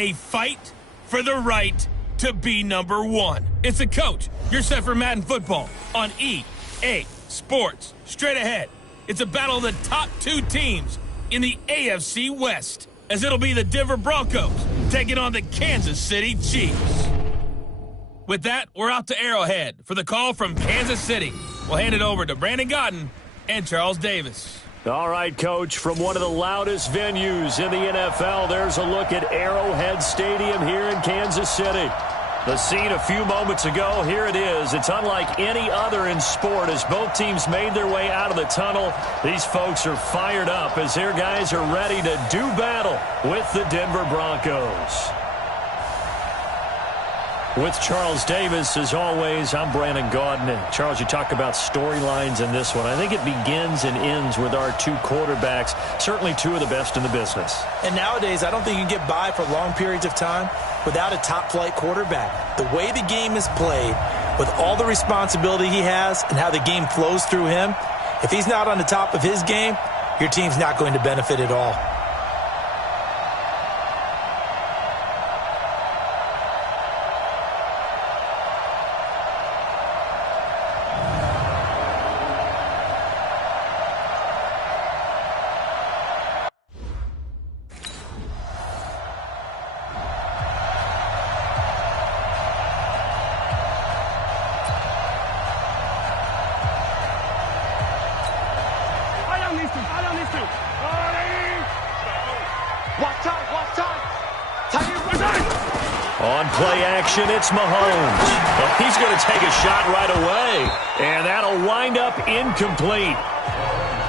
a fight for the right to be number one. It's the coach. You're set for Madden football on EA Sports. Straight ahead, it's a battle of the top two teams in the AFC West, as it'll be the Denver Broncos taking on the Kansas City Chiefs. With that, we're out to Arrowhead for the call from Kansas City. We'll hand it over to Brandon Gotten and Charles Davis. All right, Coach, from one of the loudest venues in the NFL, there's a look at Arrowhead Stadium here in Kansas City. The scene a few moments ago, here it is. It's unlike any other in sport as both teams made their way out of the tunnel. These folks are fired up as their guys are ready to do battle with the Denver Broncos. With Charles Davis, as always, I'm Brandon Gaudin. Charles, you talk about storylines in this one. I think it begins and ends with our two quarterbacks, certainly two of the best in the business. And nowadays, I don't think you can get by for long periods of time without a top-flight quarterback. The way the game is played, with all the responsibility he has and how the game flows through him, if he's not on the top of his game, your team's not going to benefit at all. On play action, it's Mahomes. Well, he's going to take a shot right away, and that'll wind up incomplete.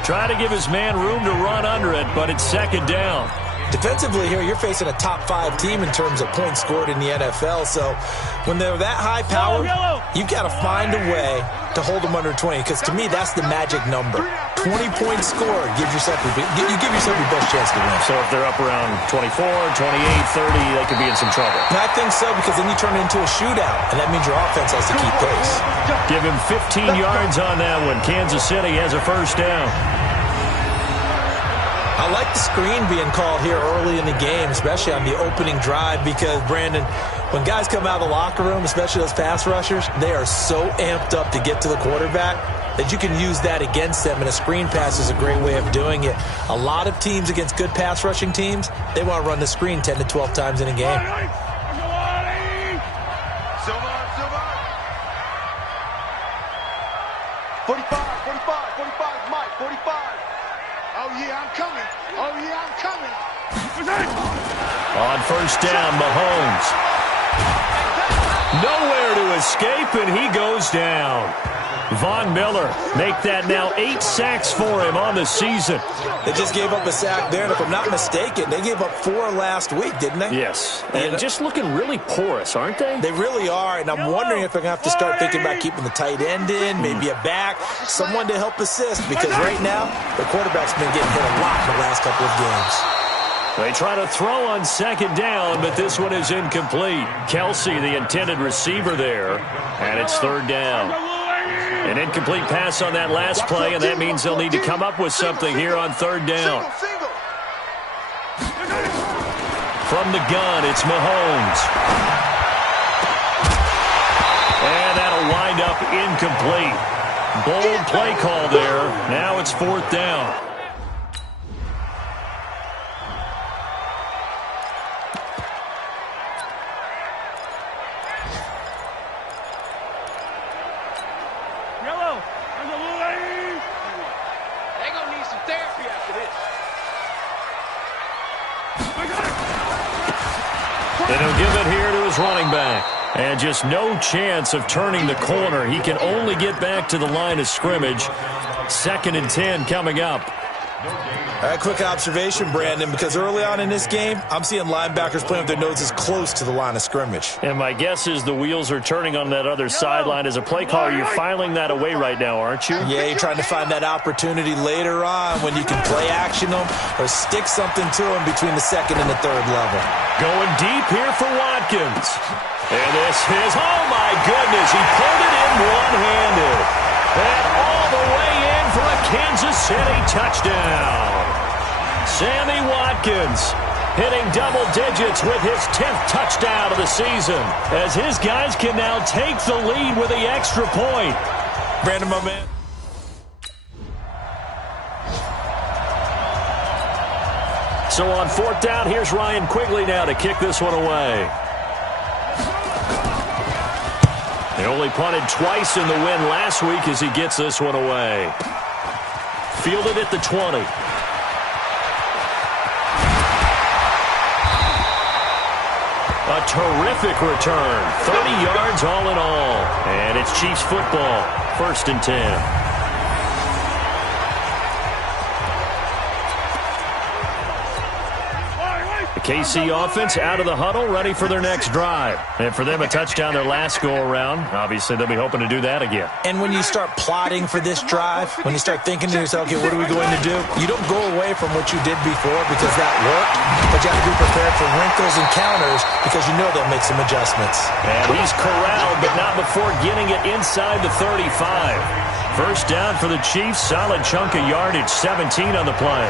Try to give his man room to run under it, but it's second down. Defensively here, you're facing a top-5 team in terms of points scored in the NFL, so when they're that high power, you've got to find a way to hold them under 20, because to me, that's the magic number. 20-point score gives yourself you give yourself your best chance to win. So if they're up around 24, 28, 30, they could be in some trouble. And I think so, because then you turn it into a shootout, and that means your offense has to keep pace. Give him 15 yards on that one. Kansas City has a first down. I like the screen being called here early in the game, especially on the opening drive, because, Brandon, when guys come out of the locker room, especially those pass rushers, they are so amped up to get to the quarterback that you can use that against them, and a screen pass is a great way of doing it. A lot of teams against good pass rushing teams, they want to run the screen 10 to 12 times in a game. 45, Mike, 45. Oh, yeah, I'm coming. Oh, yeah, I'm coming. On first down, Mahomes. Nowhere to escape, and he goes down. Von Miller make that now 8 sacks for him on the season. They just gave up a sack there, and if I'm not mistaken, they gave up 4 last week, didn't they? Yes, and just looking really porous, aren't they? They really are, and I'm wondering if they're going to have to start thinking about keeping the tight end in, maybe a back, someone to help assist, because right now, the quarterback's been getting hit a lot in the last couple of games. They try to throw on second down, but this one is incomplete. Kelsey, the intended receiver there, and it's third down. An incomplete pass on that last play, and that means they'll need to come up with something here on third down. From the gun, it's Mahomes. And that'll wind up incomplete. Bold play call there. Now it's fourth down. And he'll give it here to his running back. And just no chance of turning the corner. He can only get back to the line of scrimmage. 2nd and 10 coming up. All right, quick observation, Brandon, because early on in this game, I'm seeing linebackers playing with their noses close to the line of scrimmage. And my guess is the wheels are turning on that other sideline. As a play caller, you're filing that away right now, aren't you? Yeah, you're trying to find that opportunity later on when you can play action them or stick something to them between the 2nd and the 3rd level. Going deep here for Watkins. And this is, oh my goodness, he pulled it in one-handed. And all the way in for a Kansas City touchdown. Sammy Watkins hitting double digits with his 10th touchdown of the season, as his guys can now take the lead with the extra point. Brandon, my man. So on 4th down, here's Ryan Quigley now to kick this one away. He only punted twice in the win last week as he gets this one away. Fielded at the 20. A terrific return. 30 yards all in all. And it's Chiefs football. 1st and 10. KC offense out of the huddle, ready for their next drive. And for them, a touchdown their last go-around. Obviously, they'll be hoping to do that again. And when you start plotting for this drive, when you start thinking to yourself, okay, what are we going to do? You don't go away from what you did before because that worked, but you have to be prepared for wrinkles and counters because you know they'll make some adjustments. And he's corralled, but not before getting it inside the 35. 1st down for the Chiefs. Solid chunk of yardage, 17 on the play.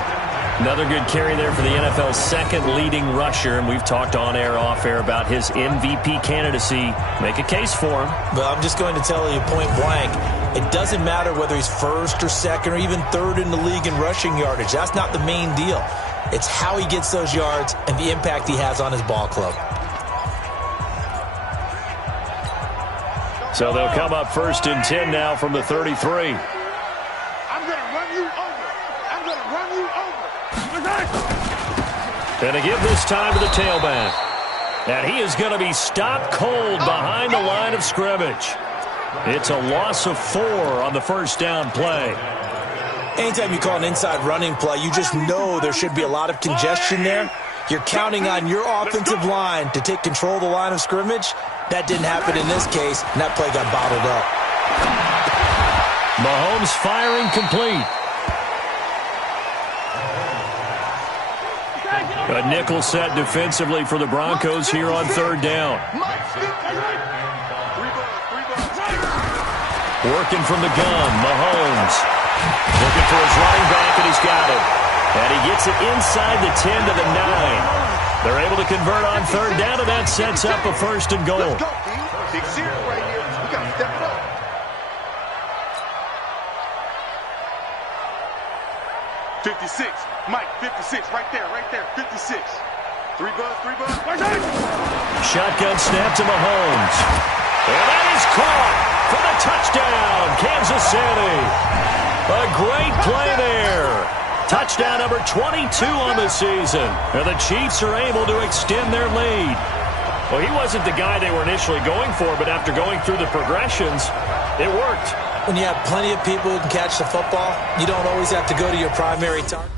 Another good carry there for the NFL's 2nd leading rusher, and we've talked on air, off air about his MVP candidacy. Make a case for him. But I'm just going to tell you point blank, it doesn't matter whether he's 1st or 2nd or even 3rd in the league in rushing yardage. That's not the main deal. It's how he gets those yards and the impact he has on his ball club. So they'll come up 1st and 10 now from the 33. I'm going to run you over. I'm going to run you over. And to give this time to the tailback. And he is going to be stopped cold behind the line of scrimmage. It's a loss of 4 on the 1st down play. Anytime you call an inside running play, you just know there should be a lot of congestion there. You're counting on your offensive line to take control of the line of scrimmage. That didn't happen in this case, and that play got bottled up. Mahomes firing complete. A nickel set defensively for the Broncos here on 3rd down. Working from the gun, Mahomes. Looking for his running back, and he's got it. And he gets it inside the 10 to the 9. They're able to convert on 3rd down, and that sets up a 1st and goal. Let's go, D. Big zero right here. We got to step it up. 56. Mike, 56. Right there, 56. 3 buzz. Shotgun snap to Mahomes. And that is caught for the touchdown, Kansas City. A great play there. Touchdown number 22 on the season. And the Chiefs are able to extend their lead. Well, he wasn't the guy they were initially going for, but after going through the progressions, it worked. When you have plenty of people who can catch the football, you don't always have to go to your primary target.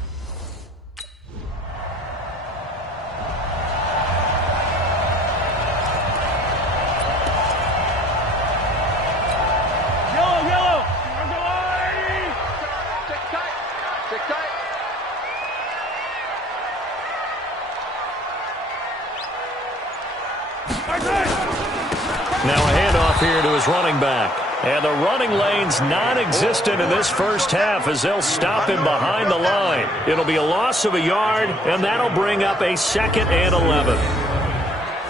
Now a handoff here to his running back. And the running lane's non-existent in this 1st half as they'll stop him behind the line. It'll be a loss of a yard, and that'll bring up a 2nd and 11.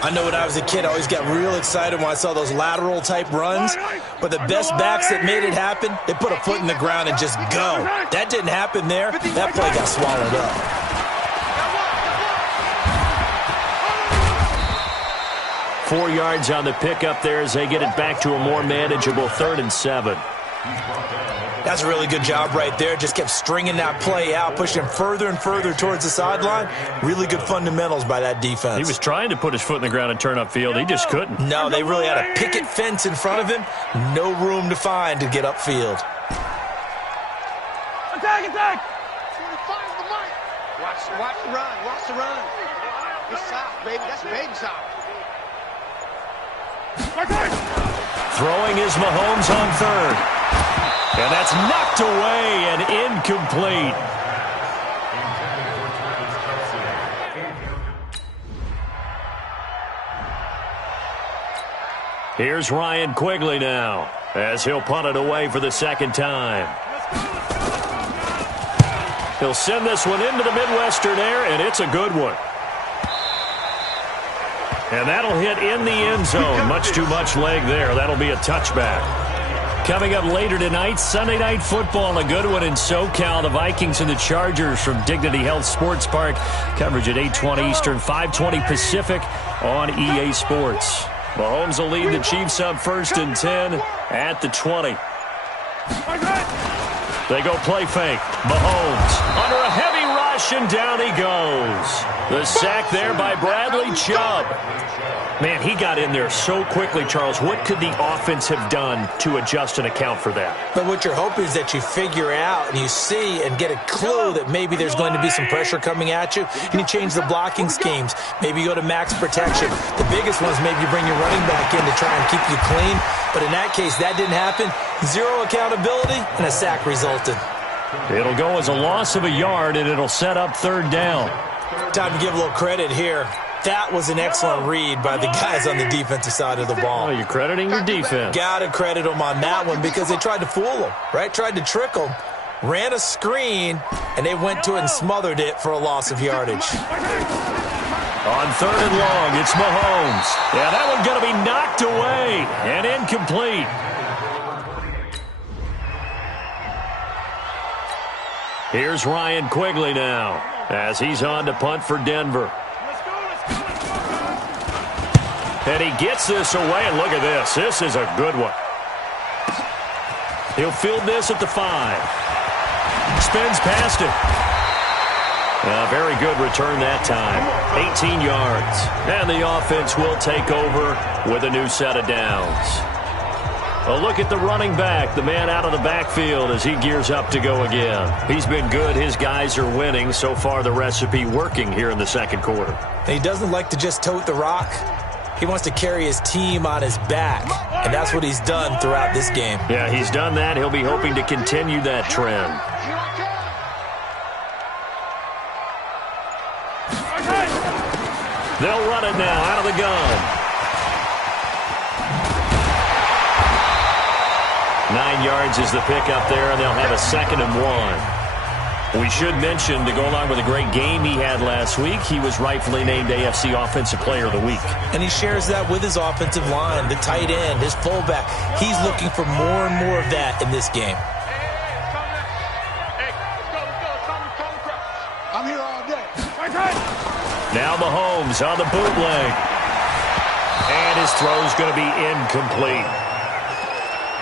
I know when I was a kid, I always got real excited when I saw those lateral-type runs. But the best backs that made it happen, they put a foot in the ground and just go. That didn't happen there. That play got swallowed up. Four yards on the pickup there as they get it back to a more manageable 3rd and 7. That's a really good job right there. Just kept stringing that play out, pushing him further and further towards the sideline. Really good fundamentals by that defense. He was trying to put his foot in the ground and turn upfield. He just couldn't. No, they really had a picket fence in front of him. No room to find to get upfield. Attack! Watch the run. It's soft, baby. That's baby soft. Throwing is Mahomes on 3rd. And that's knocked away and incomplete. Here's Ryan Quigley now as he'll punt it away for the 2nd time. He'll send this one into the Midwestern air, and it's a good one. And that'll hit in the end zone. Much too much leg there. That'll be a touchback. Coming up later tonight, Sunday Night Football, a good one in SoCal. The Vikings and the Chargers from Dignity Health Sports Park. Coverage at 8:20 Eastern, 5:20 Pacific on EA Sports. Mahomes will lead the Chiefs up 1st and 10 at the 20. They go play fake. Mahomes under a heavy rush, and down he goes. The sack there by Bradley Chubb. Man, he got in there so quickly, Charles. What could the offense have done to adjust and account for that? But what you're hoping is that you figure out and you see and get a clue that maybe there's going to be some pressure coming at you, and you change the blocking schemes. Maybe you go to max protection. The biggest one is maybe you bring your running back in to try and keep you clean. But in that case, that didn't happen. Zero accountability, and a sack resulted. It'll go as a loss of a yard, and it'll set up 3rd down. Time to give a little credit here. That was an excellent read by the guys on the defensive side of the ball. Oh, you're crediting your defense. Got to credit them on that one because they tried to fool them, right? Tried to trick them. Ran a screen, and they went to it and smothered it for a loss of yardage. On 3rd and long, it's Mahomes. Yeah, that one's going to be knocked away and incomplete. Here's Ryan Quigley now as he's on to punt for Denver. And he gets this away, and look at this. This is a good one. He'll field this at the 5. Spins past it. Very good return that time. 18 yards. And the offense will take over with a new set of downs. A look at the running back, the man out of the backfield as he gears up to go again. He's been good. His guys are winning. So far, the recipe working here in the 2nd quarter. He doesn't like to just tote the rock. He wants to carry his team on his back, and that's what he's done throughout this game. Yeah, he's done that. He'll be hoping to continue that trend. They'll run it now out of the gun. 9 yards is the pickup there, and they'll have a 2nd and 1. We should mention, to go along with a great game he had last week, he was rightfully named AFC Offensive Player of the Week. And he shares that with his offensive line, the tight end, his fullback. He's looking for more and more of that in this game. I'm here all day. Now Mahomes on the bootleg. And his throw's going to be incomplete.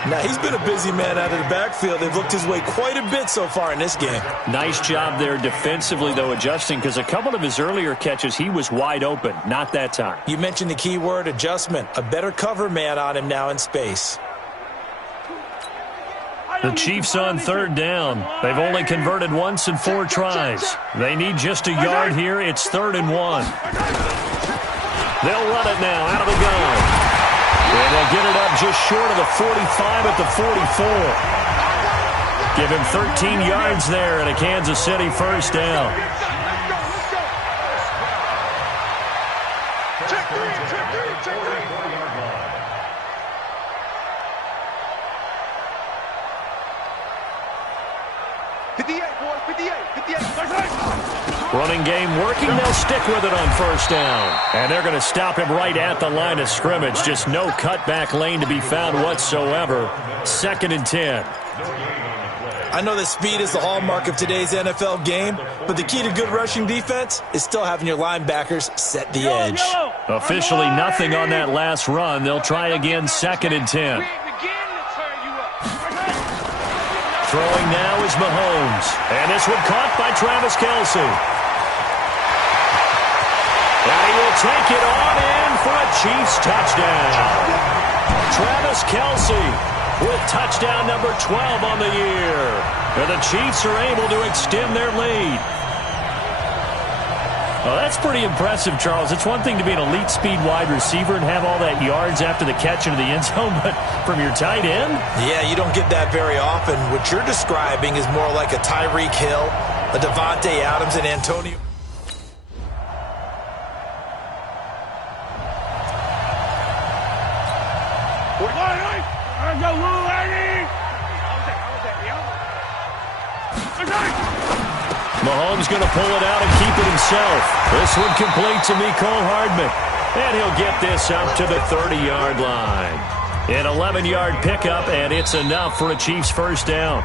Now, he's been a busy man out of the backfield. They've looked his way quite a bit so far in this game. Nice job there defensively, though, adjusting, because a couple of his earlier catches, he was wide open. Not that time. You mentioned the key word, adjustment. A better cover man on him now in space. The Chiefs on 3rd down. They've only converted once in 4 tries. They need just a yard here. It's 3rd and 1. They'll run it now out of the gun. And they'll get it up just short of the 45 at the 44. Give him 13 yards there and a Kansas City 1st down. Check three. 58, boys, 58. Running game working. They'll stick with it on 1st down. And they're going to stop him right at the line of scrimmage. Just no cutback lane to be found whatsoever. 2nd and 10. I know that speed is the hallmark of today's NFL game, but the key to good rushing defense is still having your linebackers set the edge. Officially nothing on that last run. They'll try again, 2nd and 10. Throwing now is Mahomes. And this one caught by Travis Kelce. And he will take it on in for a Chiefs touchdown. Travis Kelce with touchdown number 12 on the year. And the Chiefs are able to extend their lead. Well, that's pretty impressive, Charles. It's one thing to be an elite speed wide receiver and have all that yards after the catch into the end zone, but from your tight end? Yeah, you don't get that very often. What you're describing is more like a Tyreek Hill, a Devontae Adams, and Antonio. Mahomes going to pull it out and keep it himself. This one complete to Mecole Hardman. And he'll get this up to the 30-yard line. An 11-yard pickup, and it's enough for a Chiefs first down.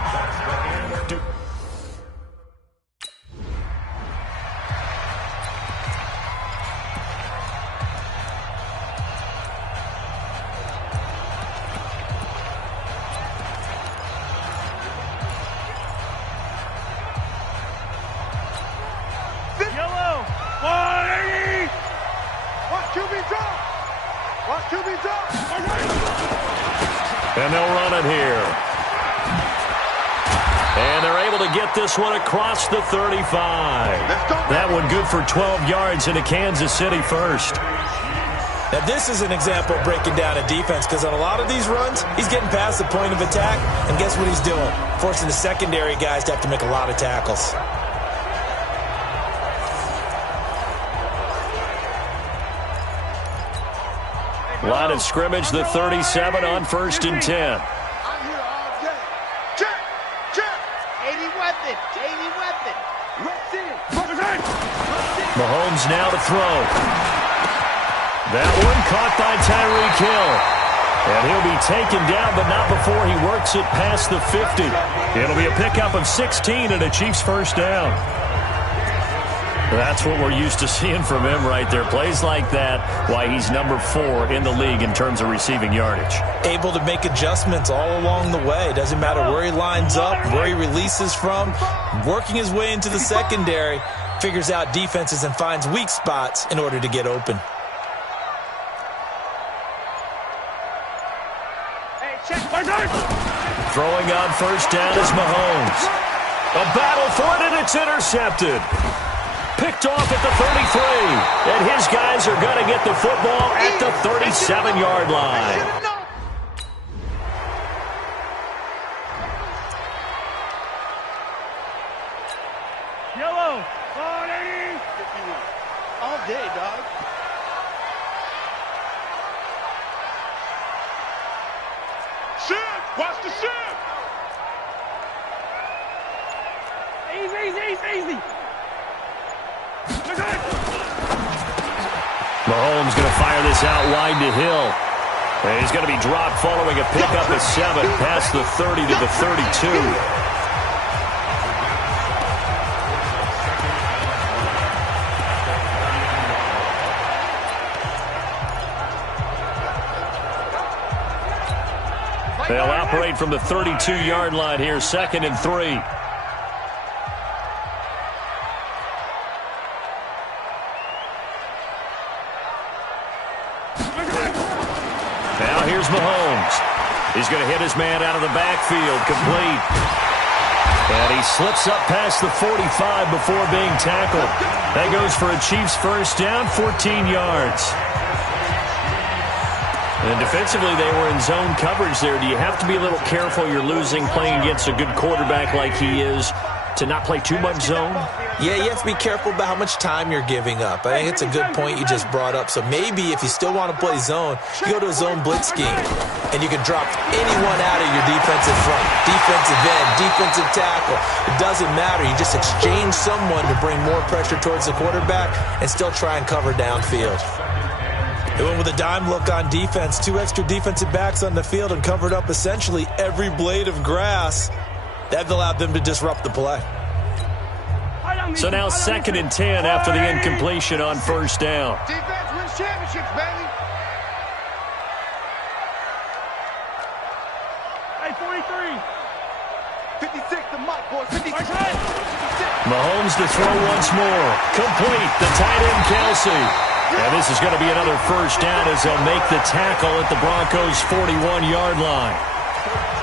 And they'll run it here. And they're able to get this one across the 35. That one good for 12 yards into Kansas City first. Now, this is an example of breaking down a defense, because on a lot of these runs, he's getting past the point of attack, and guess what he's doing? Forcing the secondary guys to have to make a lot of tackles. Line of scrimmage, the 37 on 1st and 10. Mahomes now to throw. That one caught by Tyreek Hill. And he'll be taken down, but not before he works it past the 50. It'll be a pickup of 16 and a Chiefs first down. That's what we're used to seeing from him right there. Plays like that, why he's number 4 in the league in terms of receiving yardage. Able to make adjustments all along the way. Doesn't matter where he lines up, where he releases from. Working his way into the secondary, figures out defenses and finds weak spots in order to get open. Throwing on first down is Mahomes. A battle for it, and it's intercepted. Picked off at the 33. And his guys are going to get the football at the 37-yard line. Yellow. All day, dog. Shift! Watch the shift! Easy. Mahomes going to fire this out wide to Hill. And he's going to be dropped following a pickup of 7 past the 30 to the 32. They'll operate from the 32-yard line here, 2nd and 3. Now here's Mahomes. He's going to hit his man out of the backfield, complete. And he slips up past the 45 before being tackled. That goes for a Chiefs first down, 14 yards. And defensively, they were in zone coverage there. Do you have to be a little careful? You're losing playing against a good quarterback like he is to not play too much zone? Yeah, you have to be careful about how much time you're giving up. I think it's a good point you just brought up. So maybe if you still want to play zone, you go to a zone blitz scheme, and you can drop anyone out of your defensive front, defensive end, defensive tackle. It doesn't matter. You just exchange someone to bring more pressure towards the quarterback and still try and cover downfield. They went with a dime look on defense, 2 extra defensive backs on the field and covered up essentially every blade of grass. That allowed them to disrupt the play. So now 2nd and 10 after the incompletion on first down. Defense wins championships, baby. Hey, 43. 56 to Mike, boys. 56. Mahomes to throw once more. Complete. The tight end, Kelsey. And this is going to be another first down as they'll make the tackle at the Broncos' 41-yard line.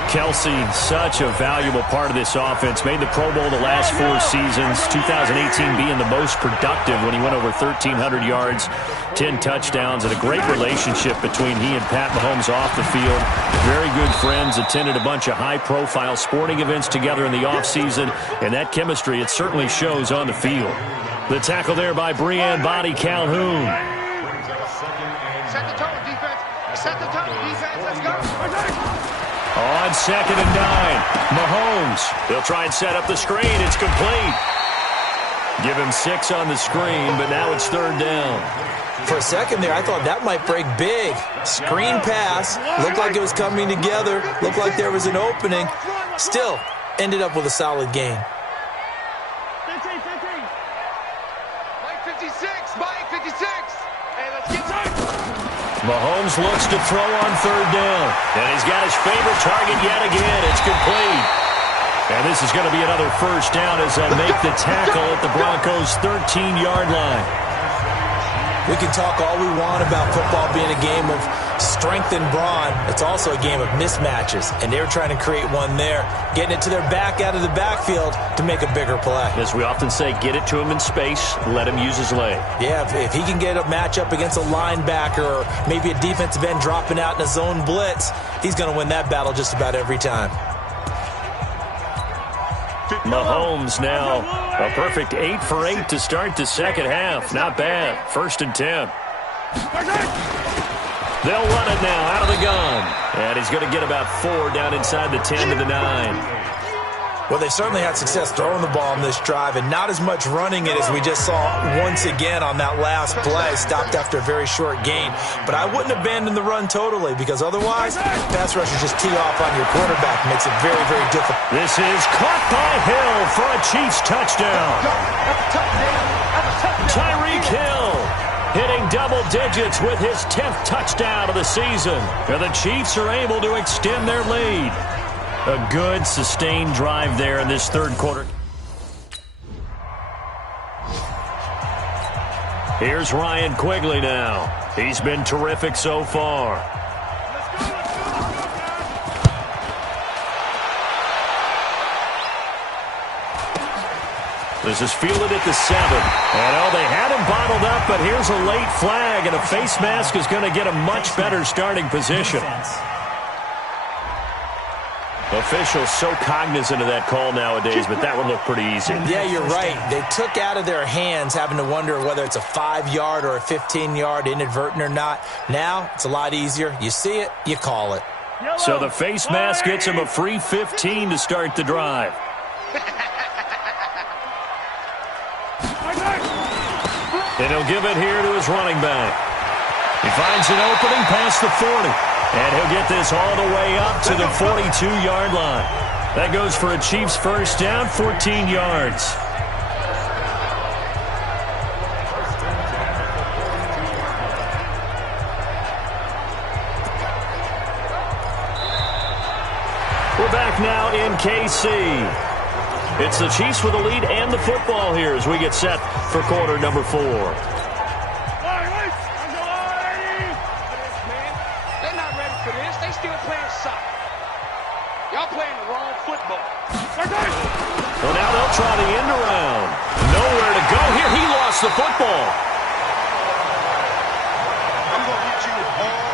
Kelsey, such a valuable part of this offense. Made the Pro Bowl the last 4 seasons. 2018 being the most productive when he went over 1,300 yards, 10 touchdowns, and a great relationship between he and Pat Mahomes off the field. Very good friends, attended a bunch of high-profile sporting events together in the offseason, and that chemistry, it certainly shows on the field. The tackle there by Breanne Body Calhoun. Set the tone, defense. Set the tone, defense. Let's go. On 2nd and 9, Mahomes. He'll try and set up the screen. It's complete. Give him 6 on the screen, but now it's 3rd down. For a second there, I thought that might break big. Screen pass. Looked like it was coming together. Looked like there was an opening. Still, ended up with a solid gain. 15. Mike 56. Mike 56. Hey, let's get time. Mahomes looks to throw on 3rd down. And he's got his favorite target yet again. It's complete. And this is going to be another 1st down as they'll make the tackle at the Broncos' 13-yard line. We can talk all we want about football being a game of strength and brawn. It's also a game of mismatches, and they were trying to create one there, getting it to their back out of the backfield to make a bigger play. As we often say, get it to him in space, let him use his leg. Yeah, if he can get a matchup against a linebacker or maybe a defensive end dropping out in a zone blitz, he's going to win that battle just about every time. Mahomes now a perfect 8 for 8 to start the second half. Not bad. 1st and 10. They'll run it now out of the gun. And he's going to get about 4 down inside the 10 to the 9. Well, they certainly had success throwing the ball on this drive and not as much running it as we just saw once again on that last play. Stopped after a very short gain. But I wouldn't abandon the run totally because otherwise, pass rushers just tee off on your quarterback. Makes it very, very difficult. This is caught by Hill for a Chiefs touchdown. Tyreek Hill hitting double digits with his 10th touchdown of the season. And the Chiefs are able to extend their lead. A good, sustained drive there in this 3rd quarter. Here's Ryan Quigley now. He's been terrific so far. This is fielded at the 7. And they had him bottled up, but here's a late flag, and a face mask is going to get a much better starting position. Officials so cognizant of that call nowadays, but that would look pretty easy. Yeah, you're right. They took out of their hands having to wonder whether it's a 5-yard or a 15-yard inadvertent or not. Now, it's a lot easier. You see it, you call it. So the face mask gets him a free 15 to start the drive. And he'll give it here to his running back. He finds an opening past the 40. And he'll get this all the way up to the 42-yard line. That goes for a Chiefs 1st down, 14 yards. We're back now in KC. It's the Chiefs with the lead and the football here as we get set for quarter number 4. Well, now they'll try the end around. Nowhere to go here. He lost the football. I'm going to hit you all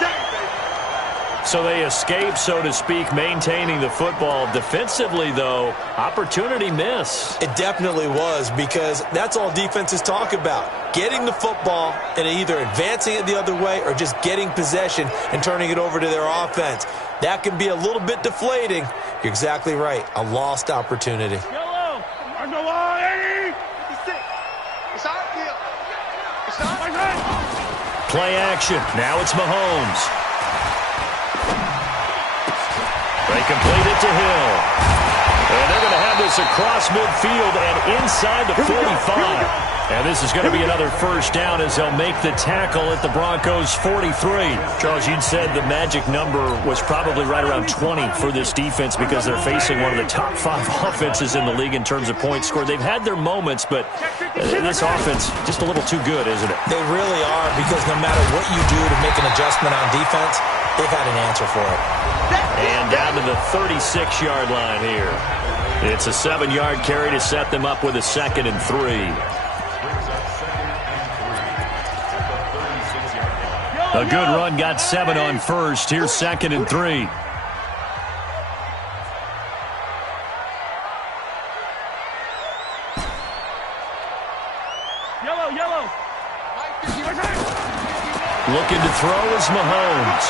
day, baby. So they escape, so to speak, maintaining the football. Defensively, though, opportunity miss. It definitely was because that's all defenses talk about. Getting the football and either advancing it the other way or just getting possession and turning it over to their offense. That can be a little bit deflating. You're exactly right. A lost opportunity. Yellow. On the line, 56. It's our field. It's our field. Play action. Now it's Mahomes. They complete it to Hill. And they're going to have this across midfield and inside the 45. And this is going to be another 1st down as they'll make the tackle at the Broncos' 43. Charles, you'd said the magic number was probably right around 20 for this defense because they're facing one of the top 5 offenses in the league in terms of points scored. They've had their moments, but this offense just a little too good, isn't it? They really are because no matter what you do to make an adjustment on defense, they've had an answer for it. And down to the 36-yard line here. It's a 7-yard carry to set them up with a 2nd and 3. A good run got 7 on 1st. Here's 2nd and 3. Yellow. Looking to throw is Mahomes.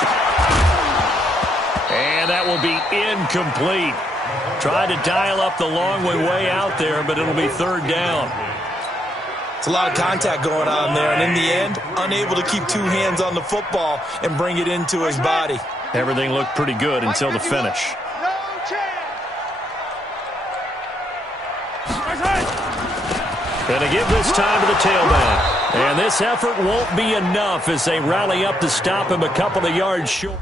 And that will be incomplete. Tried to dial up the long way out there, but it'll be third down. It's a lot of contact going on there, and in the end, unable to keep two hands on the football and bring it into his body. Everything looked pretty good until the finish. Going to give this time to the tailback. And this effort won't be enough as they rally up to stop him a couple of yards short.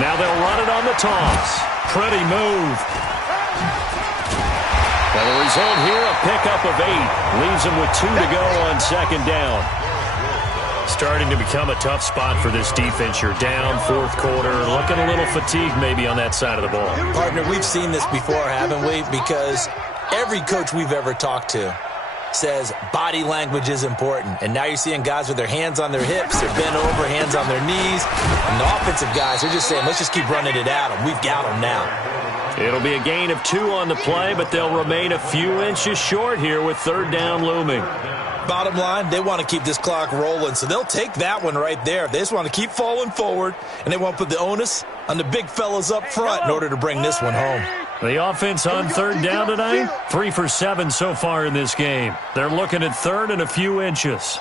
Now they'll run it on the toss. Pretty move. And the result here, a pickup of 8. Leaves them with 2 to go on second down. Starting to become a tough spot for this defense. You're down fourth quarter. Looking a little fatigued maybe on that side of the ball. Partner, we've seen this before, haven't we? Because every coach we've ever talked to says body language is important. And now you're seeing guys with their hands on their hips, they're bent over, hands on their knees. And the offensive guys, they're just saying, let's just keep running it at them. We've got them now. It'll be a gain of 2 on the play, but they'll remain a few inches short here with third down looming. Bottom line, they want to keep this clock rolling, so they'll take that one right there. They just want to keep falling forward, and they want to put the onus on the big fellas up front in order to bring this one home. The offense on third down tonight, 3 for 7 so far in this game. They're looking at third and a few inches.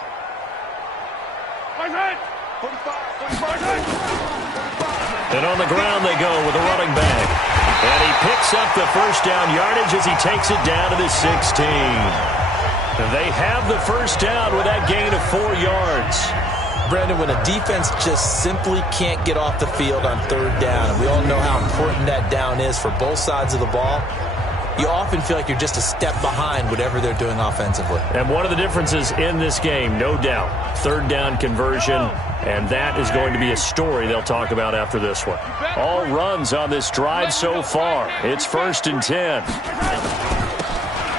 And on the ground they go with a running back. And he picks up the first down yardage as he takes it down to the 16. They have the first down with that gain of 4 yards. Brandon, when a defense just simply can't get off the field on third down, and we all know how important that down is for both sides of the ball, you often feel like you're just a step behind whatever they're doing offensively. And one of the differences in this game, no doubt, third down conversion, and that is going to be a story they'll talk about after this one. All runs on this drive so far. It's 1st and 10.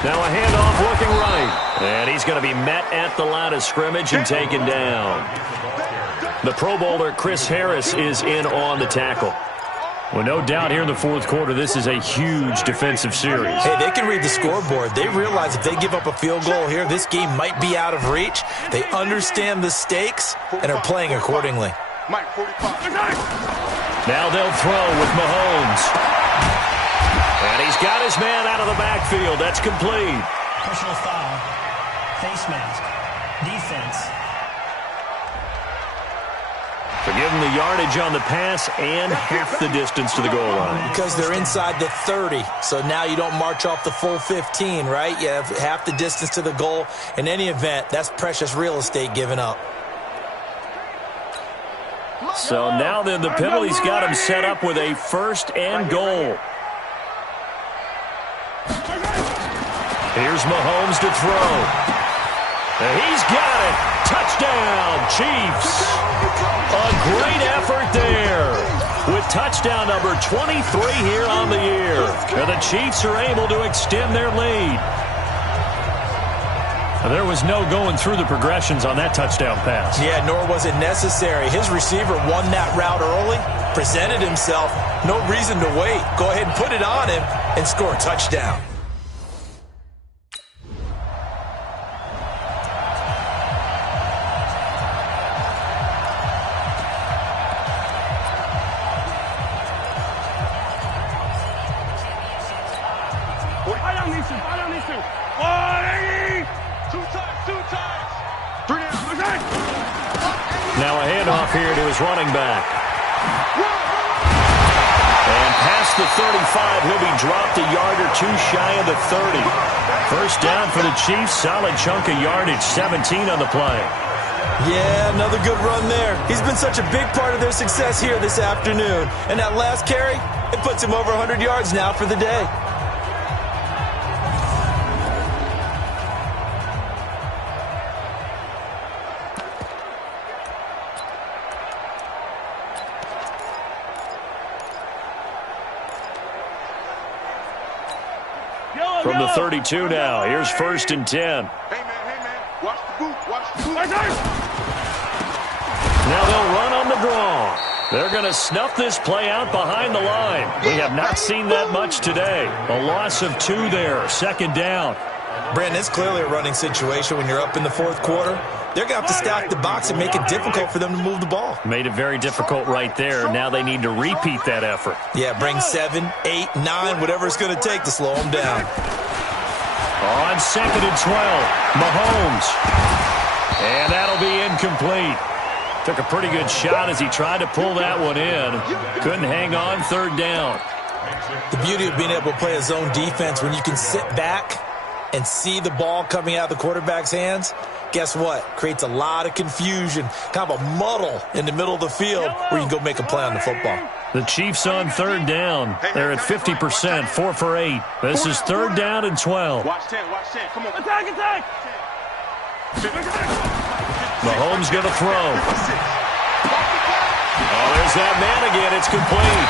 Now a handoff looking right. And he's going to be met at the line of scrimmage and taken down. The Pro Bowler Chris Harris is in on the tackle. Well, no doubt here in the fourth quarter, this is a huge defensive series. Hey, they can read the scoreboard. They realize if they give up a field goal here, this game might be out of reach. They understand the stakes and are playing accordingly. Now they'll throw with Mahomes. And he's got his man out of the backfield. That's complete. Personal foul. Face mask. Defense. So give them the yardage on the pass and half the distance to the goal line. Because they're inside the 30, so now you don't march off the full 15, right? You have half the distance to the goal. In any event, that's precious real estate given up. So now then the penalty's got him set up with a 1st and goal. Here's Mahomes to throw. And he's got it. Touchdown, Chiefs. A great effort there with touchdown number 23 here on the year. And the Chiefs are able to extend their lead. There was no going through the progressions on that touchdown pass. Yeah, nor was it necessary. His receiver won that route early, presented himself. No reason to wait. Go ahead and put it on him and score a touchdown. Now a handoff here to his running back. And past the 35, he'll be dropped a yard or 2 shy of the 30. First down for the Chiefs, solid chunk of yardage, 17 on the play. Yeah, another good run there. He's been such a big part of their success here this afternoon. And that last carry, it puts him over 100 yards now for the day. from the 32 now. Here's 1st and 10. Hey, man. Watch the boot. Watch the boot. Now they'll run on the draw. They're going to snuff this play out behind the line. We have not seen that much today. A loss of 2 there. 2nd down. Brandon, it's clearly a running situation when you're up in the 4th quarter. They're going to have to stack the box and make it difficult for them to move the ball. Made it very difficult right there. Now they need to repeat that effort. Yeah, bring 7, 8, 9, whatever it's going to take to slow them down. On 2nd and 12, Mahomes. And that'll be incomplete. Took a pretty good shot as he tried to pull that one in. Couldn't hang on. 3rd down. The beauty of being able to play a zone defense when you can sit back and see the ball coming out of the quarterback's hands, guess what? Creates a lot of confusion, kind of a muddle in the middle of the field where you can go make a play on the football. The Chiefs on 3rd down. They're at 50%, 4 for 8. This is 3rd down and 12. Watch 10. Come on. Attack! Mahomes going to throw. Oh, there's that man again. It's complete.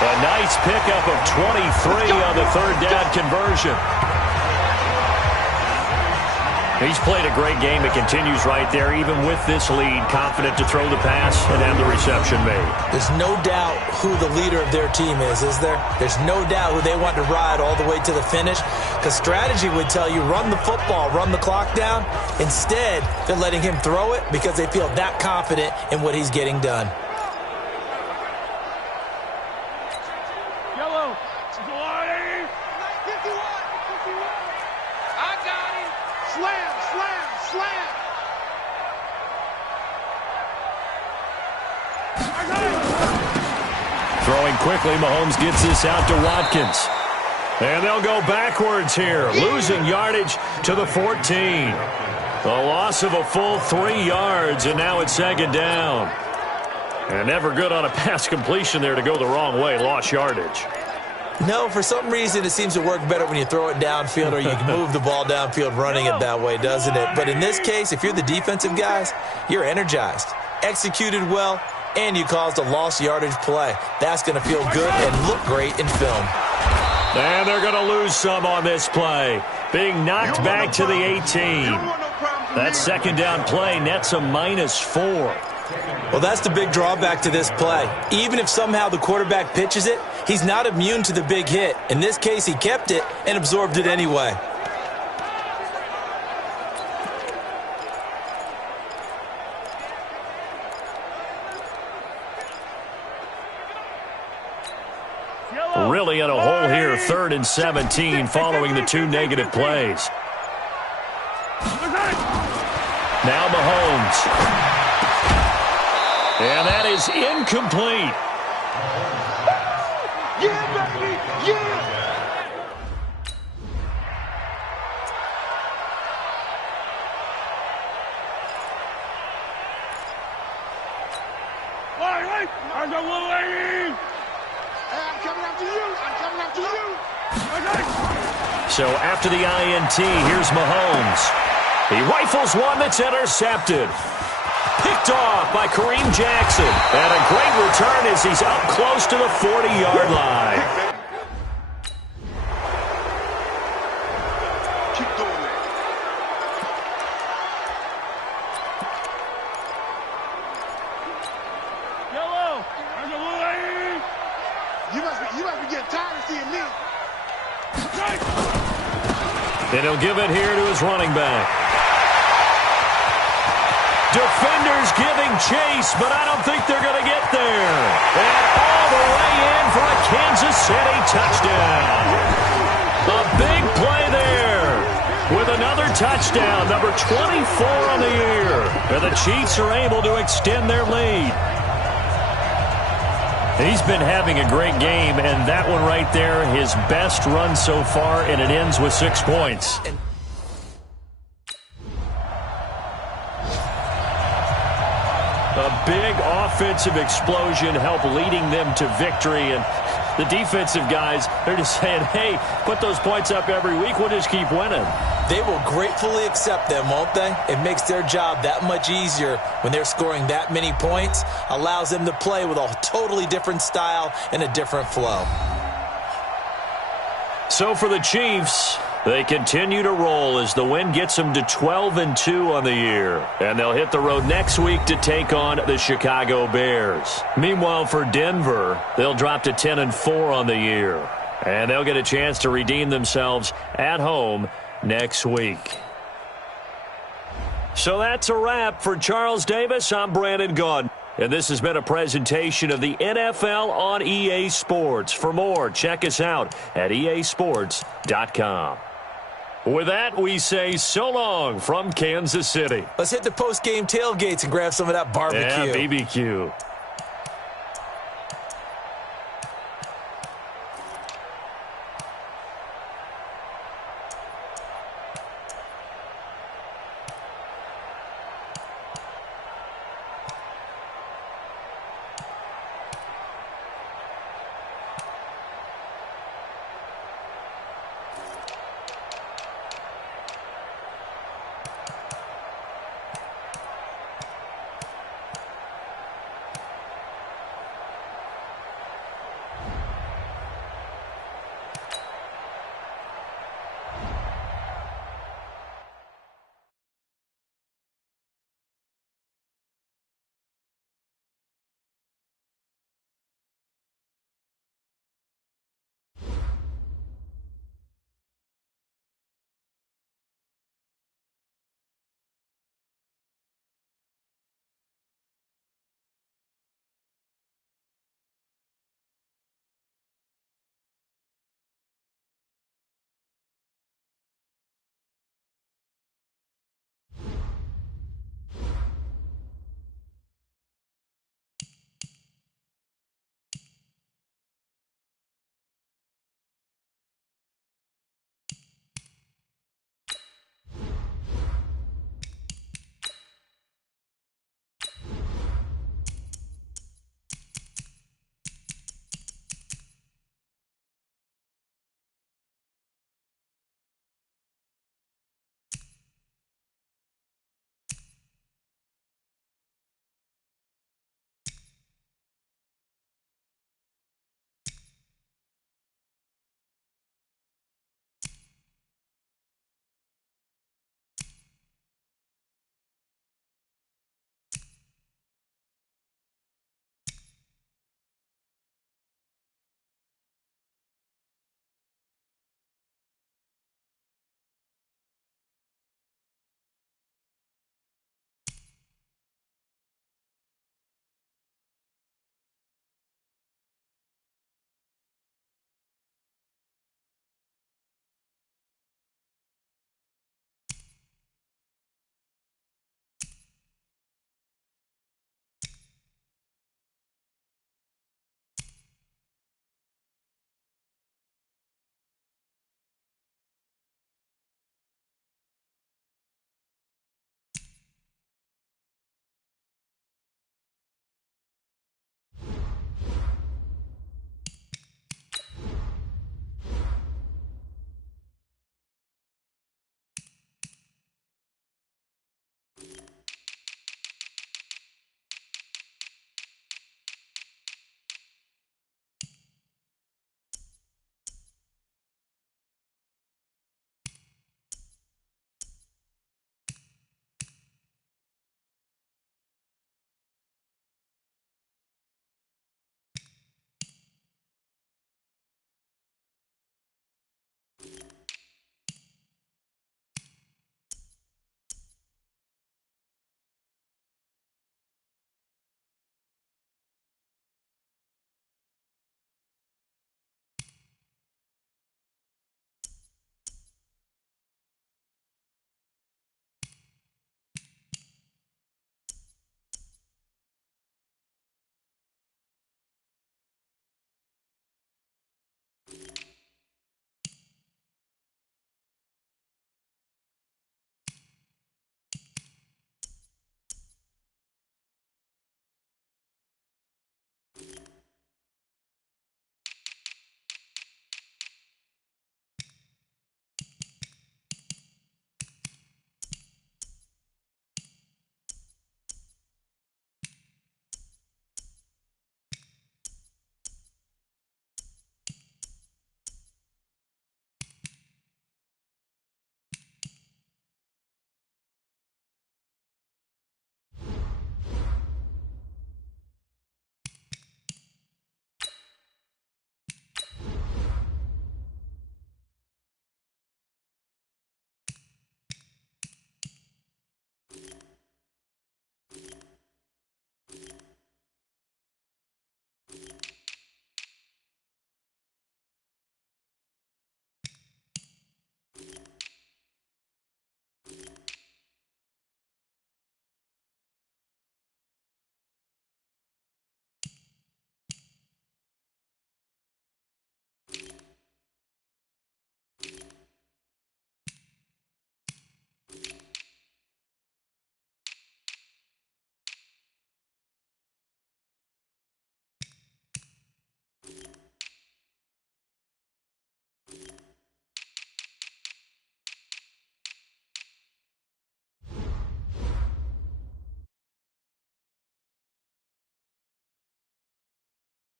A nice pickup of 23 on the 3rd down conversion. He's played a great game. It continues right there, even with this lead, confident to throw the pass and have the reception made. There's no doubt who the leader of their team is there? There's no doubt who they want to ride all the way to the finish, because strategy would tell you run the football, run the clock down. Instead, they're letting him throw it because they feel that confident in what he's getting done. Yellow. Slide. 51. I got him. Slam. Throwing quickly, Mahomes gets this out to Watkins. And they'll go backwards here, losing yardage to the 14. A loss of a full 3 yards, and now it's 2nd down. And never good on a pass completion there to go the wrong way, lost yardage. No, for some reason it seems to work better when you throw it downfield or you can move the ball downfield running it that way, doesn't it? But in this case, if you're the defensive guys, you're energized, executed well, and you caused a lost yardage play. That's going to feel good and look great in film. And they're going to lose some on this play, being knocked back to the 18. That 2nd down play nets a -4. Well, that's the big drawback to this play. Even if somehow the quarterback pitches it, he's not immune to the big hit. In this case, he kept it and absorbed it anyway. Really in a hole here, 3rd and 17 following the 2 negative plays. Now Mahomes. And that is incomplete. Yeah, baby. Yeah. Wait. I got one lady. I'm coming after you. So after the INT, here's Mahomes. He rifles one that's intercepted. Picked off by Kareem Jackson. And a great return as he's up close to the 40-yard line. Keep doing that. Yellow. I got one lady. You must be getting tired of seeing me. And he'll give it here to his running back. Defenders giving chase, but I don't think they're going to get there. And all the way in for a Kansas City touchdown. A big play there with another touchdown, number 24 on the year. And the Chiefs are able to extend their lead. He's been having a great game, and that one right there, his best run so far, and it ends with 6 points. A big offensive explosion helped leading them to victory, and the defensive guys, they're just saying, hey, put those points up every week, we'll just keep winning. They will gratefully accept them, won't they? It makes their job that much easier when they're scoring that many points, allows them to play with a totally different style and a different flow. so for the Chiefs, they continue to roll as the win gets them to 12-2 on the year. And they'll hit the road next week to take on the Chicago Bears. Meanwhile, for Denver, they'll drop to 10-4 on the year. And they'll get a chance to redeem themselves at home next week. So that's a wrap. For Charles Davis, I'm Brandon Gaudin. And this has been a presentation of the NFL on EA Sports. For more, check us out at easports.com. With that, we say so long from Kansas City. Let's hit the post-game tailgates and grab some of that barbecue. Yeah, BBQ.